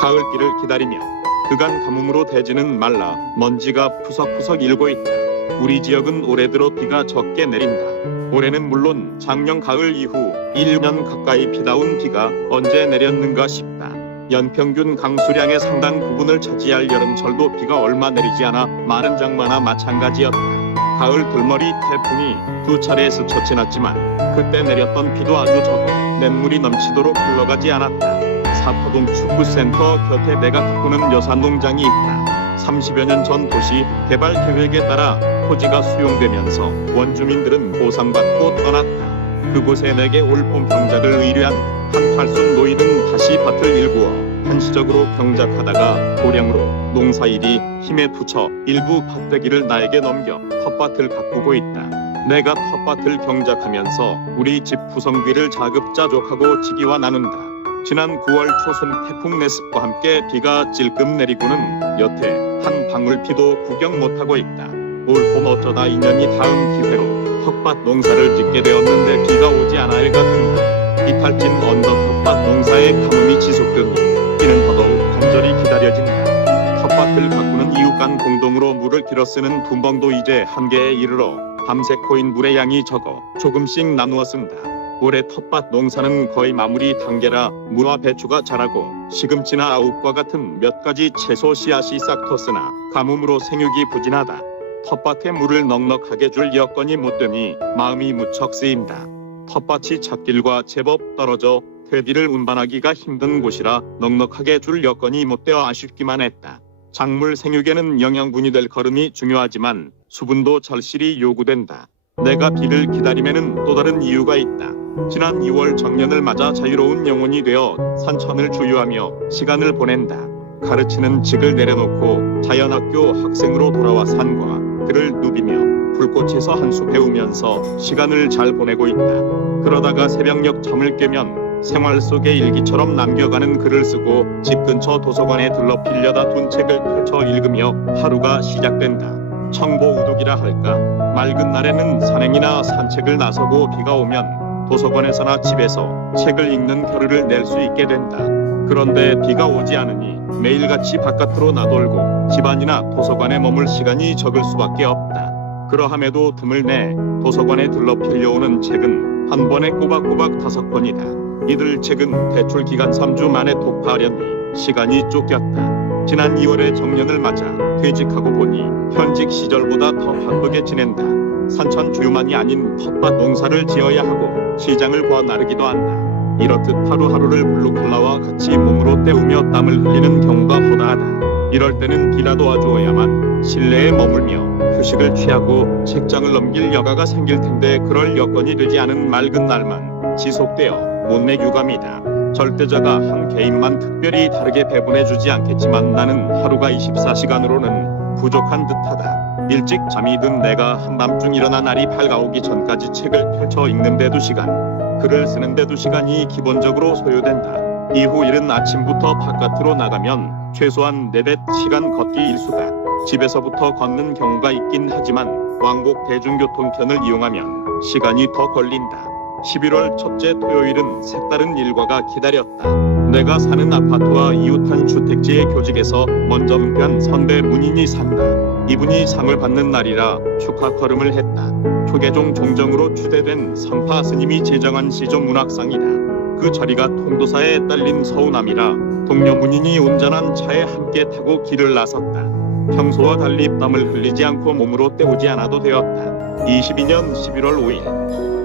가을길을 기다리며 그간 가뭄으로 대지는 말라 먼지가 푸석푸석 일고 있다. 우리 지역은 올해 들어 비가 적게 내린다. 올해는 물론 작년 가을 이후 1년 가까이 비다운 비가 언제 내렸는가 싶다. 연평균 강수량의 상당 부분을 차지할 여름철도 비가 얼마 내리지 않아 많은 장마나 마찬가지였다. 가을 들머리 태풍이 2차례 스쳐 지났지만 그때 내렸던 비도 아주 적어 냇물이 넘치도록 흘러가지 않았다. 사포동 축구센터 곁에 내가 가꾸는 여산농장이 있다. 30여 년 전 도시 개발 계획에 따라 토지가 수용되면서 원주민들은 보상받고 떠났다. 그곳에 내게 올봄 병작을 의뢰한 한 팔순 노인은 다시 밭을 일구어 한시적으로 경작하다가 고령으로 농사일이 힘에 부쳐 일부 밭대기를 나에게 넘겨 텃밭을 가꾸고 있다. 내가 텃밭을 경작하면서 우리 집 구성비를 자급자족하고 지기와 나눈다. 지난 9월 초순 태풍 네습과 함께 비가 찔끔 내리고는 여태 한 방울 비도 구경 못하고 있다. 올봄 어쩌다 인연이 닿은 기회로 텃밭 농사를 짓게 되었는데 비가 오지 않아 애가 든다. 이탈진 언덕 텃밭 농사의 가뭄이 지속되니 비는 더더욱 간절히 기다려진다. 텃밭을 가꾸는 이웃 간 공동으로 물을 길어 쓰는 둔벙도 이제 한계에 이르러 밤새 코인 물의 양이 적어 조금씩 나누어 쓴다. 올해 텃밭 농사는 거의 마무리 단계라 무와 배추가 자라고 시금치나 아욱과 같은 몇 가지 채소 씨앗이 싹 텄으나 가뭄으로 생육이 부진하다. 텃밭에 물을 넉넉하게 줄 여건이 못 되니 마음이 무척 쓰인다. 텃밭이 찻길과 제법 떨어져 퇴비를 운반하기가 힘든 곳이라 넉넉하게 줄 여건이 못 되어 아쉽기만 했다. 작물 생육에는 영양분이 될 거름이 중요하지만 수분도 절실히 요구된다. 내가 비를 기다림에는 또 다른 이유가 있다. 지난 2월 정년을 맞아 자유로운 영혼이 되어 산천을 주유하며 시간을 보낸다. 가르치는 직을 내려놓고 자연학교 학생으로 돌아와 산과 들을 누비며 불꽃에서 한 수 배우면서 시간을 잘 보내고 있다. 그러다가 새벽녘 잠을 깨면 생활 속의 일기처럼 남겨가는 글을 쓰고 집 근처 도서관에 들러 빌려다 둔 책을 펼쳐 읽으며 하루가 시작된다. 청보우독이라 할까? 맑은 날에는 산행이나 산책을 나서고 비가 오면 도서관에서나 집에서 책을 읽는 겨를을 낼 수 있게 된다. 그런데 비가 오지 않으니 매일같이 바깥으로 나돌고 집안이나 도서관에 머물 시간이 적을 수밖에 없다. 그러함에도 틈을 내 도서관에 들러 빌려오는 책은 한 번에 꼬박꼬박 5권이다. 이들 책은 대출 기간 3주 만에 독파하려니 시간이 쫓겼다. 지난 2월에 정년을 맞아 퇴직하고 보니 현직 시절보다 더 바쁘게 지낸다. 산천 주유만이 아닌 텃밭 농사를 지어야 하고 시장을 거나르기도 한다. 이렇듯 하루하루를 블루콜라와 같이 몸으로 때우며 땀을 흘리는 경우가 허다하다. 이럴 때는 비라도 와주어야만 실내에 머물며 휴식을 취하고 책장을 넘길 여가가 생길 텐데 그럴 여건이 되지 않은 맑은 날만 지속되어 못내 유감이다. 절대자가 한 개인만 특별히 다르게 배분해주지 않겠지만 나는 하루가 24시간으로는 부족한 듯하다. 일찍 잠이 든 내가 한밤중 일어나 날이 밝아오기 전까지 책을 펼쳐 읽는데 2시간, 글을 쓰는데 2시간이 기본적으로 소요된다. 이후 이른 아침부터 바깥으로 나가면 최소한 4-5시간 걷기 일수다. 집에서부터 걷는 경우가 있긴 하지만 왕복 대중교통편을 이용하면 시간이 더 걸린다. 11월 첫째 토요일은 색다른 일과가 기다렸다. 내가 사는 아파트와 이웃한 주택지의 교직에서 먼저 은퇴한 선배 문인이 산다. 이분이 상을 받는 날이라 축하 걸음을 했다. 초계종 종정으로 추대된 선파 스님이 제정한 시조문학상이다. 그 자리가 통도사에 딸린 서운함이라 동료 문인이 운전한 차에 함께 타고 길을 나섰다. 평소와 달리 땀을 흘리지 않고 몸으로 때우지 않아도 되었다. 22년 11월 5일